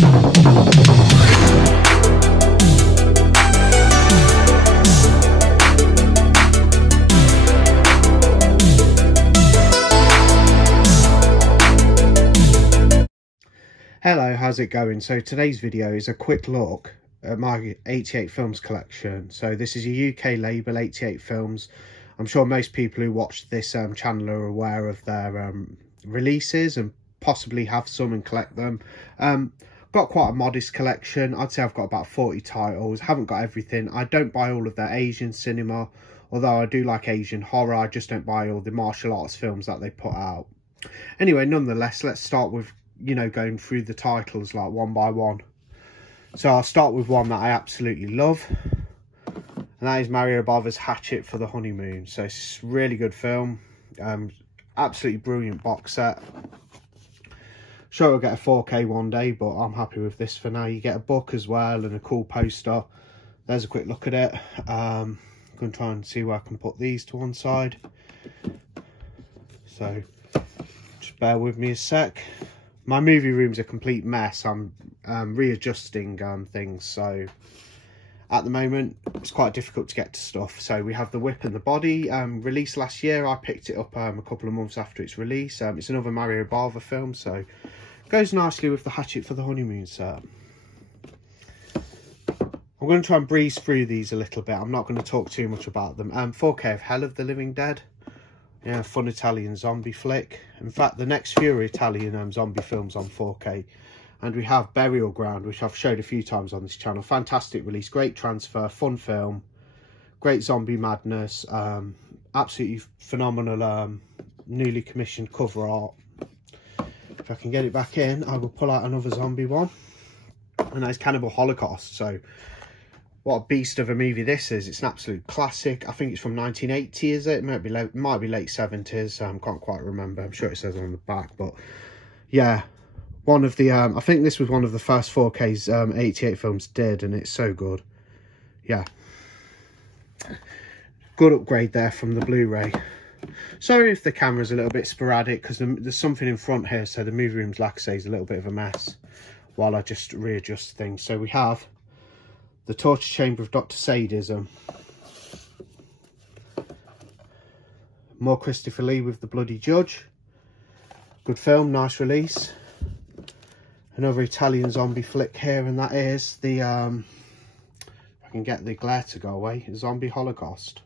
Hello, how's it going? So today's video is a quick look at my 88 films collection. So this is a UK label, 88 films. I'm sure most people who watch this channel are aware of their releases and possibly have some and collect them. Got quite a modest collection. I'd say I've got about 40 titles. Haven't got everything. I don't buy all of their Asian cinema, although I do like Asian horror. I just don't buy all the martial arts films that they put out. Anyway, nonetheless, let's start with, you know, going through the titles like one by one. So I'll start with one that I absolutely love, and that is Mario Bava's Hatchet for the Honeymoon. So it's a really good film, absolutely brilliant box set. Sure, I'll get a 4K one day, but I'm happy with this for now. You get a book as well and a cool poster. There's a quick look at it. I'm going to try and see where I can put these to one side. So just bear with me a sec. My movie room's a complete mess. I'm readjusting things, so at the moment it's quite difficult to get to stuff. So we have The Whip and the Body, released last year. I picked it up a couple of months after its release. It's another Mario Bava film, so it goes nicely with the Hatchet for the Honeymoon set. I'm going to try and breeze through these a little bit. I'm not going to talk too much about them. 4K of Hell of the Living Dead. Yeah, fun Italian zombie flick. In fact, the next few are Italian zombie films on 4K. And we have Burial Ground, which I've showed a few times on this channel. Fantastic release, great transfer, fun film, great zombie madness, absolutely phenomenal newly commissioned cover art. If I can get it back in, I will pull out another zombie one, and that's Cannibal Holocaust. So what a beast of a movie this is. It's an absolute classic. I think it's from 1980, is it? It might be late 70s. Can't quite remember. I'm sure it says on the back, but yeah, one of the I think this was one of the first 4Ks 88 films did, and it's so good. Yeah, good upgrade there from the Blu-ray. Sorry if the camera's a little bit sporadic, because there's something in front here, so the movie room's, like I say, is a little bit of a mess while I just readjust things. So we have The Torture Chamber of Dr. Sadism. More Christopher Lee with The Bloody Judge. Good film, nice release. Another Italian zombie flick here, and that is the, if I can get the glare to go away, Zombie Holocaust.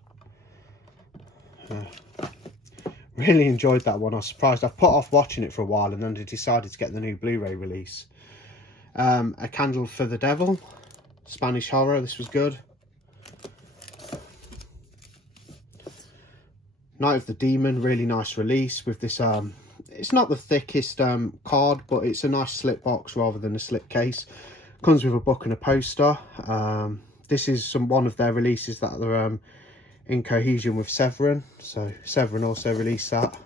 Really enjoyed that one. I was surprised. I've put off watching it for a while, and then I decided to get the new Blu-ray release. A Candle for the Devil. Spanish horror, this was good. Night of the Demon, really nice release with this, it's not the thickest card, but it's a nice slip box rather than a slip case. Comes with a book and a poster. This is one of their releases that are in cohesion with Severin, so Severin also released that.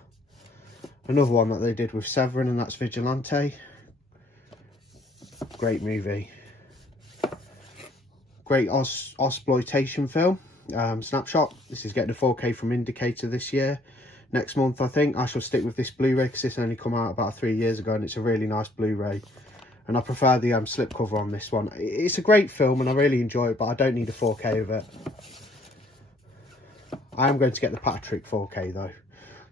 Another one that they did with Severin, and that's Vigilante. Great movie. Great Osploitation film, Snapshot. This is getting a 4K from Indicator this year. Next month, I think. I shall stick with this Blu-ray because this only come out about 3 years ago, and it's a really nice Blu-ray. And I prefer the slipcover on this one. It's a great film and I really enjoy it, but I don't need a 4K of it. I am going to get the Patrick 4K though.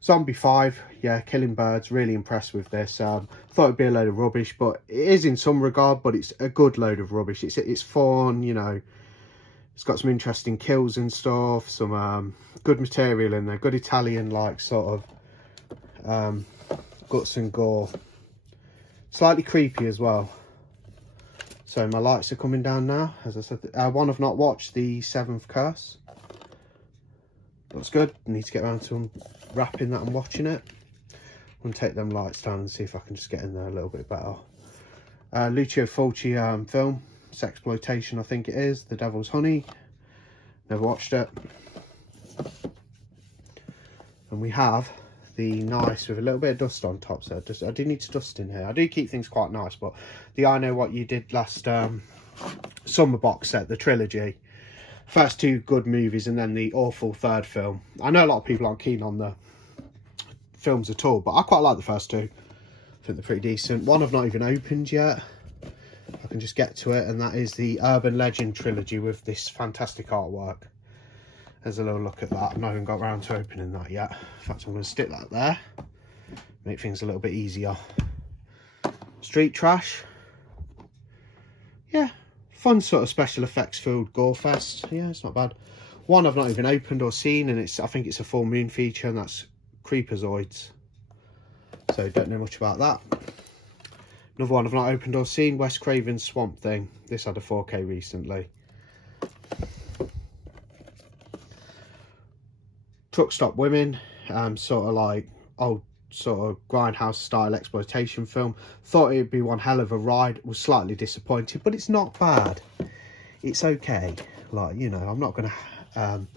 Zombie 5, yeah, Killing Birds, really impressed with this. Thought it'd be a load of rubbish, but it is in some regard, but it's a good load of rubbish. It's fun, you know. It's got some interesting kills and stuff, some good material in there, good Italian like sort of guts and gore. Slightly creepy as well. So my lights are coming down now. As I said, one I've not watched, The Seventh Curse. Looks good. I need to get around to unwrapping that and watching it. I'm going to take them lights down and see if I can just get in there a little bit better. Lucio Fulci film, Sexploitation I think it is, The Devil's Honey. Never watched it. And we have the nice, with a little bit of dust on top, so I do need to dust in here. I do keep things quite nice, but the I Know What You Did Last Summer box set, the trilogy. First two good movies and then the awful third film. I know a lot of people aren't keen on the films at all, but I quite like the first two. I think they're pretty decent. One I've not even opened yet. can just get to it, and that is the Urban Legend trilogy with this fantastic artwork. There's a little look at that. I've not even got around to opening that yet. In fact, I'm going to stick that there, make things a little bit easier. Street Trash. Yeah, fun sort of special effects filled gore fest. Yeah, it's not bad. One I've not even opened or seen, and I think it's a full moon feature, and that's Creepazoids. So don't know much about that. Another one I've not opened or seen, Wes Craven's Swamp Thing. This had a 4K recently. Truck Stop Women, sort of like old sort of grindhouse style exploitation film. Thought it'd be one hell of a ride. Was slightly disappointed, but it's not bad. It's okay. Like, you know, I'm not going to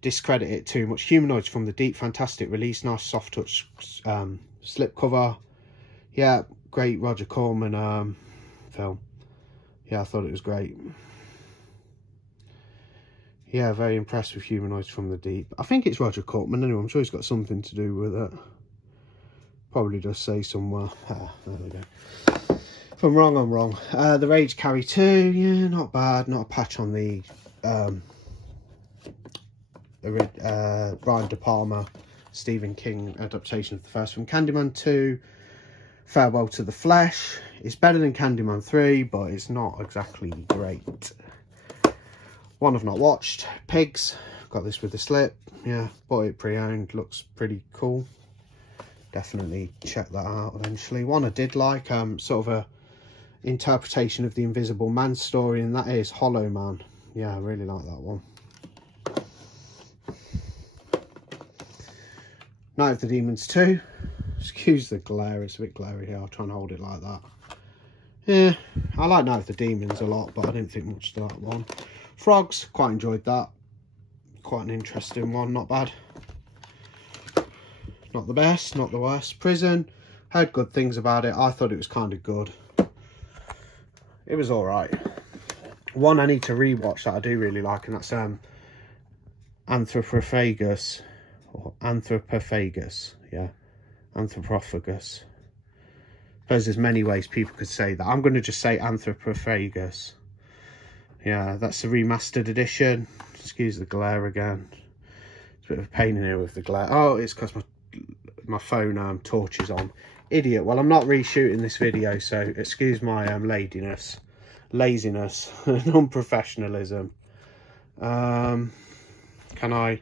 discredit it too much. Humanoids from the Deep, fantastic release, nice soft touch slipcover. Yeah, great Roger Corman film. Yeah, I thought it was great. Yeah, very impressed with Humanoids from the Deep. I think it's Roger Corman anyway. I'm sure he's got something to do with it. Probably does say somewhere. Ah, there we go. If I'm wrong, I'm wrong. The Rage Carry 2, yeah, not bad. Not a patch on the Brian De Palma, Stephen King adaptation of the first one. Candyman 2, Farewell to the Flesh. It's better than Candyman 3, but it's not exactly great. One I've not watched, Pigs. Got this with the slip. Yeah, bought it pre-owned. Looks pretty cool. Definitely check that out eventually. One I did like, sort of a interpretation of the Invisible Man story, and that is Hollow Man. Yeah, I really like that one. Night of the Demons 2. Excuse the glare, it's a bit glary here. I'll try and hold it like that. Yeah, I like Night of the Demons a lot, but I didn't think much of that one. Frogs, quite enjoyed that. Quite an interesting one, not bad. Not the best, not the worst. Prison, heard good things about it. I thought it was kind of good. It was alright. One I need to rewatch that I do really like, and that's Anthropophagus. Or Anthropophagus, yeah. Anthropophagus. I suppose there's many ways people could say that. I'm going to just say Anthropophagus. Yeah, that's the remastered edition. Excuse the glare again. It's a bit of a pain in here with the glare. Oh, it's because my phone torch is on. Idiot. Well, I'm not reshooting this video, so excuse my laziness and unprofessionalism. Can I...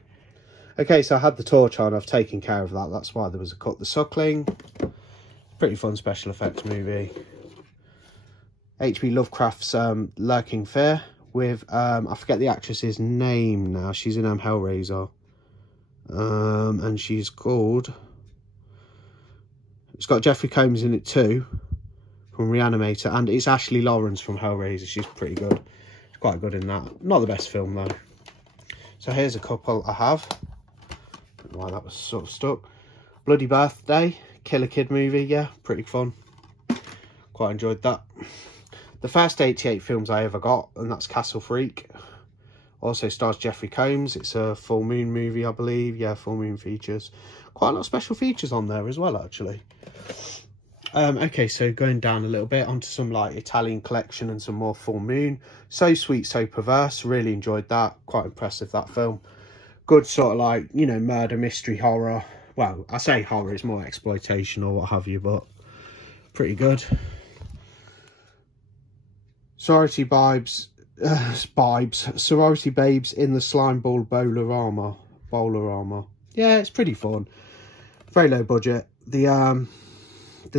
Okay, so I had the torch on. I've taken care of that. That's why there was a cut. The Suckling. Pretty fun special effects movie. H.P. Lovecraft's Lurking Fear with, I forget the actress's name now. She's in Hellraiser. And she's called... It's got Jeffrey Combs in it too, from Reanimator. And it's Ashley Lawrence from Hellraiser. She's pretty good. She's quite good in that. Not the best film though. So here's a couple I have. Don't know why that was sort of stuck. Bloody Birthday. Killer Kid movie. Yeah, pretty fun. Quite enjoyed that. The first 88 films I ever got, and that's Castle Freak. Also stars Jeffrey Combs. It's a full moon movie, I believe. Yeah, full moon features. Quite a lot of special features on there as well, actually. Okay, so going down a little bit onto some like Italian collection and some more full moon. So Sweet, So Perverse. Really enjoyed that. Quite impressive, that film. Good sort of like, you know, murder, mystery, horror. Well, I say horror, it's more exploitation or what have you, but pretty good. Sorority Babes in the Slime Ball Bowlerama. Yeah, it's pretty fun. Very low budget. The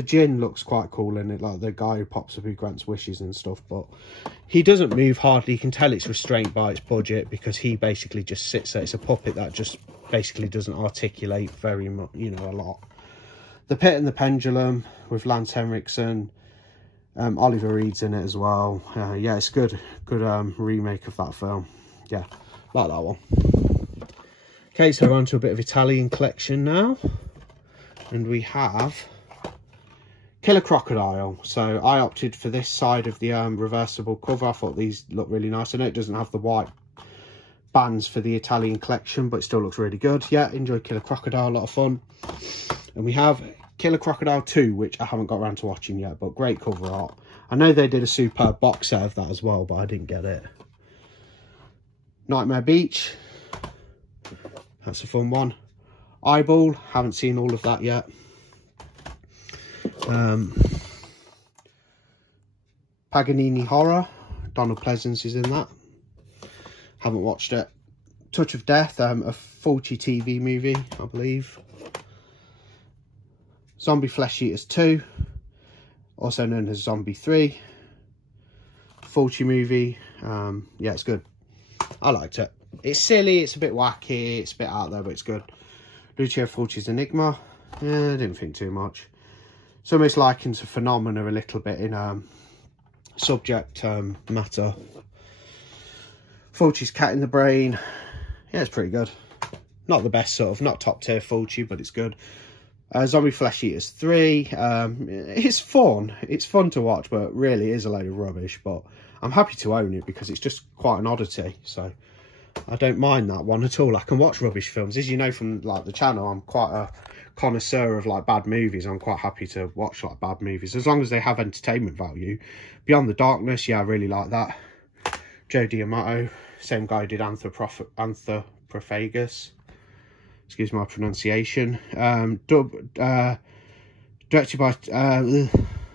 djinn looks quite cool in it, like the guy who pops up who grants wishes and stuff, but he doesn't move hardly. You can tell it's restrained by its budget because he basically just sits there. It's a puppet that just basically doesn't articulate very much, you know, a lot. The Pit and the Pendulum with Lance Henriksen. Oliver Reed's in it as well. Yeah, it's good remake of that film. Yeah, like that one. Okay, so we're on to a bit of Italian collection now, and we have Killer Crocodile. So I opted for this side of the reversible cover. I thought these look really nice. I know it doesn't have the white bands for the Italian collection, but it still looks really good. Yeah, enjoy Killer Crocodile, a lot of fun. And we have Killer Crocodile 2, which I haven't got around to watching yet, but great cover art. I know they did a superb box set of that as well, but I didn't get it. Nightmare Beach, that's a fun one. Eyeball, haven't seen all of that yet. Paganini Horror, Donald Pleasence is in that. Haven't watched it. Touch of Death, a Fulci TV movie, I believe. Zombie Flesh Eaters 2, also known as Zombie 3. Fulci movie, yeah, it's good. I liked it. It's silly, it's a bit wacky, it's a bit out there, but it's good. Lucio Fulci's Enigma, yeah, I didn't think too much. It's almost likened to Phenomena a little bit in subject matter. Fulci's Cat in the Brain, yeah, it's pretty good. Not the best sort of, not top tier Fulci, but it's good. Zombie Flesh Eaters 3, it's fun. It's fun to watch, but really is a load of rubbish. But I'm happy to own it because it's just quite an oddity. So I don't mind that one at all. I can watch rubbish films. As you know from like the channel, I'm quite a connoisseur of like bad movies. I'm quite happy to watch like bad movies as long as they have entertainment value. Beyond the Darkness, yeah, I really like that. Joe D'Amato, same guy who did Anthropophagus. Excuse my pronunciation. Directed by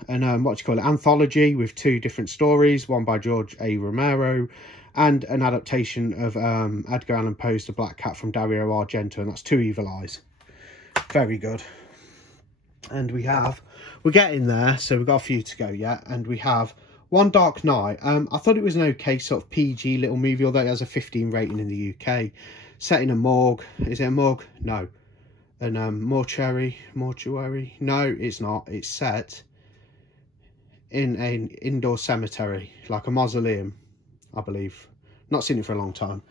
anthology with 2 different stories, one by George A. Romero, and an adaptation of Edgar Allan Poe's The Black Cat from Dario Argento, and that's Two Evil Eyes. Very good. And we're getting there, so we've got a few to go yet, and we have One Dark Night. I thought it was an okay sort of PG little movie, although it has a 15 rating in the UK. Set in a morgue. Is it a morgue? No. And mortuary? No, it's not. It's set in an indoor cemetery, like a mausoleum, I believe. Not seen it for a long time.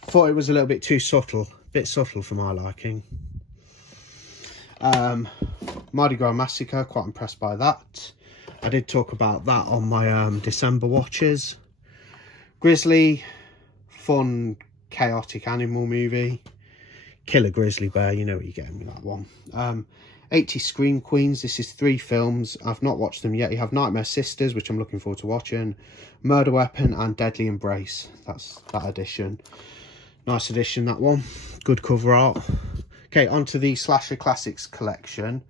Thought it was a little bit too subtle. Bit subtle for my liking. Mardi Gras Massacre, quite impressed by that. I did talk about that on my December watches. Grizzly, fun, chaotic animal movie. Killer Grizzly Bear, you know what you're getting with that one. 80 Scream Queens, this is 3 films. I've not watched them yet. You have Nightmare Sisters, which I'm looking forward to watching. Murder Weapon and Deadly Embrace. That's that edition. Nice edition, that one. Good cover art. Okay, onto the Slasher Classics collection.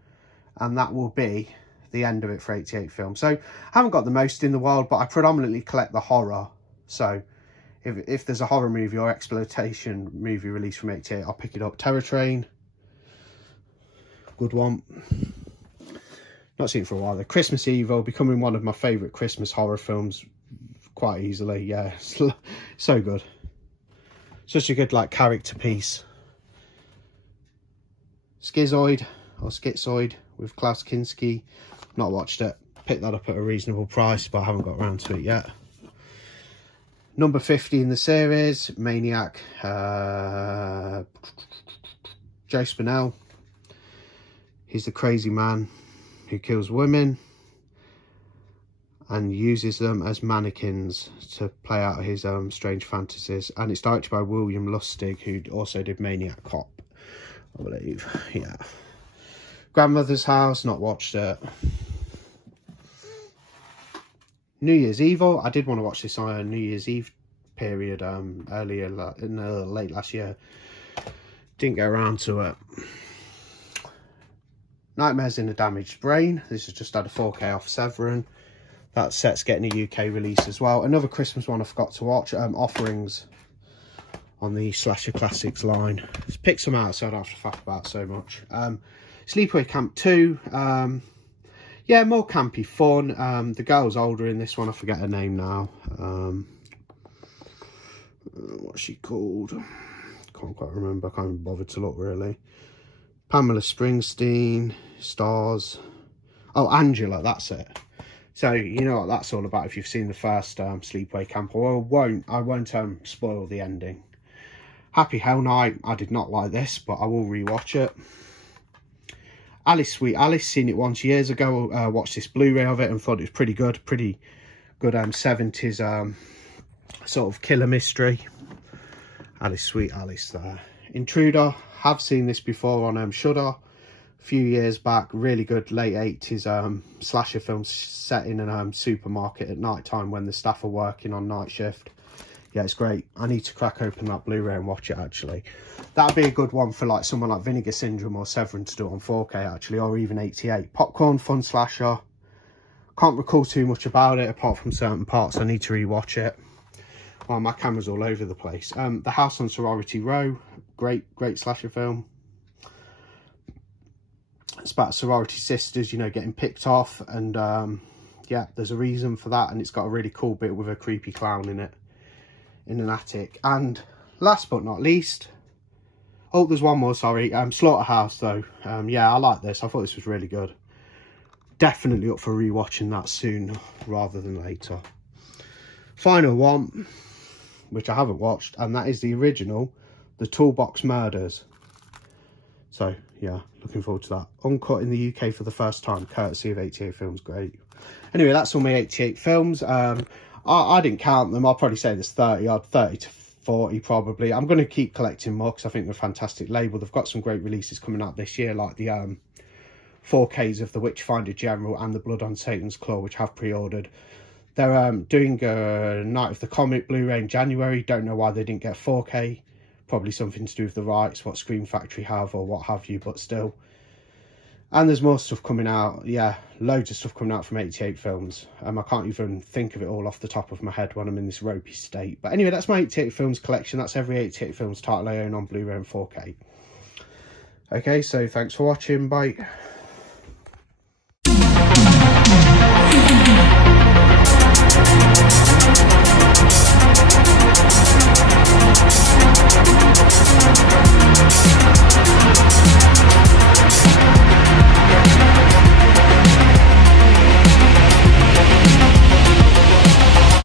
And that will be the end of it for 88 films. So, I haven't got the most in the world, but I predominantly collect the horror. So, if there's a horror movie or exploitation movie released from 88, I'll pick it up. Terror Train. Good one. Not seen it for a while. The Christmas Evil, becoming one of my favourite Christmas horror films quite easily. Yeah, so good. Such a good like character piece. Schizoid or Schizoid with Klaus Kinski. Not watched it. Picked that up at a reasonable price, but I haven't got around to it yet. Number 50 in the series, Maniac. Joe Spinell. He's the crazy man who kills women and uses them as mannequins to play out his strange fantasies. And it's directed by William Lustig, who also did Maniac Cop, I believe. Yeah. Grandmother's House, not watched it. New Year's Evil, I did want to watch this on a New Year's Eve period earlier in late last year. Didn't get around to it. Nightmares in a Damaged Brain, this has just had a 4K off Severin. That set's getting a UK release as well. Another Christmas one I forgot to watch, Offerings, on the Slasher Classics line. Just pick some out so I don't have to faff about so much. Sleepaway Camp 2, yeah, more campy fun. The girl's older in this one, I forget her name now. What's she called? Can't quite remember, I can't even bother to look really. Pamela Springsteen, stars. Oh, Angela, that's it. So you know what that's all about if you've seen the first Sleepaway Camp. Well, I won't spoil the ending. Happy Hell Night, I did not like this, but I will rewatch it. Alice Sweet Alice, seen it once years ago. Watched this Blu-ray of it and thought it was pretty good 70s sort of killer mystery. Alice Sweet Alice there. Intruder, have seen this before on Shudder. few years back. Really good late 80s slasher film set in a supermarket at night time when the staff are working on night shift. Yeah, it's great. I need to crack open that Blu-ray and watch it, actually. That'd be a good one for like someone like Vinegar Syndrome or Severin to do it on 4K, actually, or even 88. Popcorn, fun slasher. Can't recall too much about it apart from certain parts. I need to rewatch it. Well, my camera's all over the place. The House on Sorority Row, great slasher film. It's about sorority sisters, you know, getting picked off, and yeah, there's a reason for that, and it's got a really cool bit with a creepy clown in it, in an attic. And last but not least, oh, there's one more, sorry, Slaughterhouse, though. Yeah, I like this. I thought this was really good. Definitely up for rewatching that soon rather than later. Final one, which I haven't watched, and that is the original, The Toolbox Murders. So yeah, looking forward to that. Uncut in the UK for the first time, courtesy of 88 Films. Great. Anyway, that's all my 88 films. I didn't count them. I'll probably say there's 30 odd, 30 to 40 probably. I'm going to keep collecting more because I think they're a fantastic label. They've got some great releases coming out this year, like the 4Ks of The Witchfinder General and The Blood on Satan's Claw, which I have pre-ordered. They're doing a Night of the Comet Blu-ray in January. Don't know why they didn't get 4K. Probably something to do with the rights, what Scream Factory have or what have you, but still. And there's more stuff coming out. Yeah, loads of stuff coming out from 88 Films. I can't even think of it all off the top of my head when I'm in this ropey state. But anyway, that's my 88 Films collection. That's every 88 Films title I own on Blu-ray and 4K. Okay, so thanks for watching. Bye.